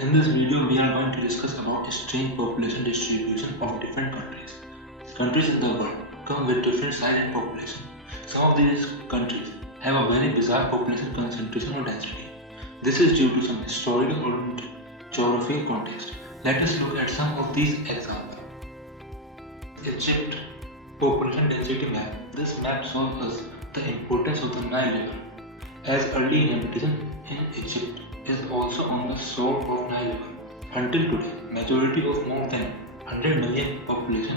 In this video, we are going to discuss about strange population distribution of different countries. Countries in the world come with different size and population. Some of these countries have a very bizarre population concentration or density. This is due to some historical or geographical context. Let us look at some of these examples. Egypt population density map. This map shows us the importance of the Nile River, as early inhabitation in Egypt is also on the shore of Nile River. Until today, majority of more than 100 million population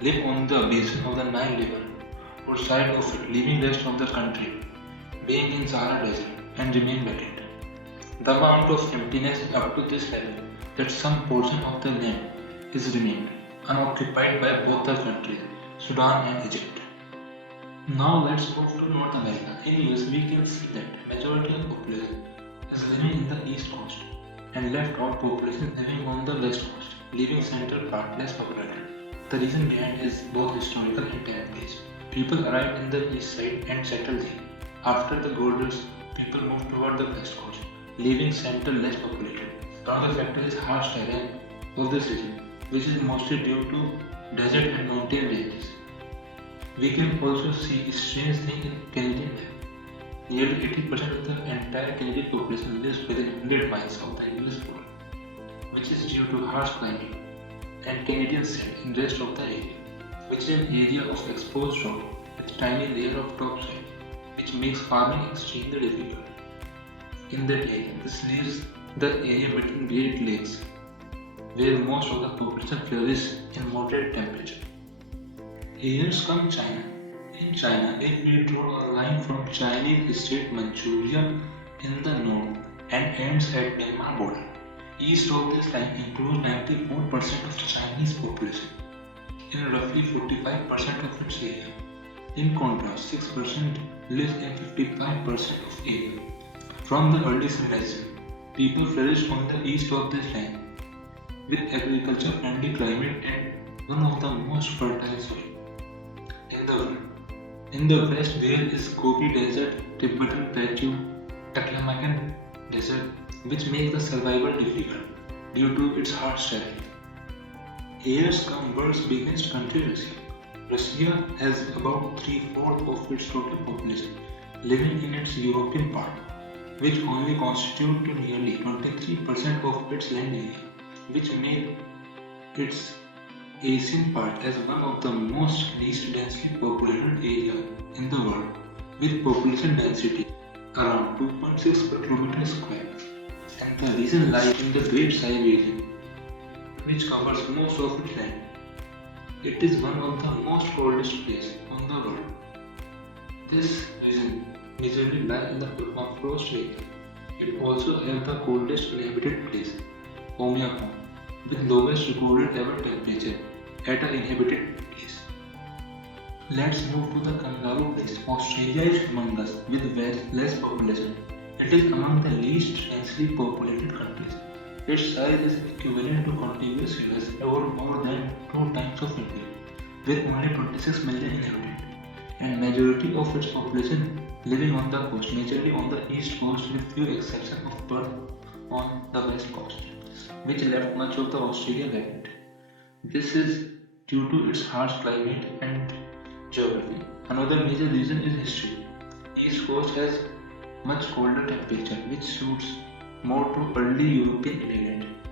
live on the basin of the Nile River or side of it, leaving rest of the country being in Sahara Desert and remain vacant. The amount of emptiness up to this level that some portion of the land is remained unoccupied by both the countries, Sudan and Egypt. Now let's move to North America. In US, we can see that majority of population is living in the east coast and left out population living on the west coast, leaving central part less populated. The reason behind is both historical and time-based. People arrived in the east side and settled there. After the gold rush, people moved toward the west coast, leaving central less populated. Another factor is harsh terrain of this region, which is mostly due to desert and mountain ranges. We can also see a strange thing in Canadian map. Nearly 80% of the entire Canadian population lives within 100 miles of the US border, which is due to harsh climate and Canadian sand in the rest of the area, which is an area of exposed rock with tiny layer of topsoil, which makes farming extremely difficult. In that area, this leaves the area between Great Lakes, where most of the population flourishes in moderate temperature. Here comes China. In China, if we draw a line from Chinese state Manchuria in the north and ends at Myanmar border, east of this line includes 94% of Chinese population in roughly 45% of its area. In contrast, 6% lives in 55% of area. From the early civilization, people flourished on the east of this line with agriculture-friendly climate and one of the most fertile soil in the world. In the west, there is Gobi Desert, Tibetan Plateau, Taklamakan Desert, which makes the survival difficult due to its harsh terrain. Here comes world's biggest country, Russia. Russia has about 3/4 of its total population living in its European part, which only constitutes to nearly 23% of its land area, which makes its Asian part as one of the most least densely populated areas in the world, with population density around 2.6 per kilometer square. And the reason lies in the Great Save region, which covers most of its land. It is one of the most coldest places on the world. This region majorly lies in the permafrost region. It also has the coldest inhabited place, Omiakom, with lowest recorded ever temperature at an inhabited place. Let's move to the kangaroo place. Australia is among us with very less population. It is among the least densely populated countries. Its size is equivalent to contiguous US or more than 2 times of India, with only 26 million inhabitants, and majority of its population living on the coast, majorly on the east coast with few exceptions of birth on the west coast, which left much of the Australia vacant. This is due to its harsh climate and geography. Another major reason is history. East coast has much colder temperature, which suits more to early European immigrants.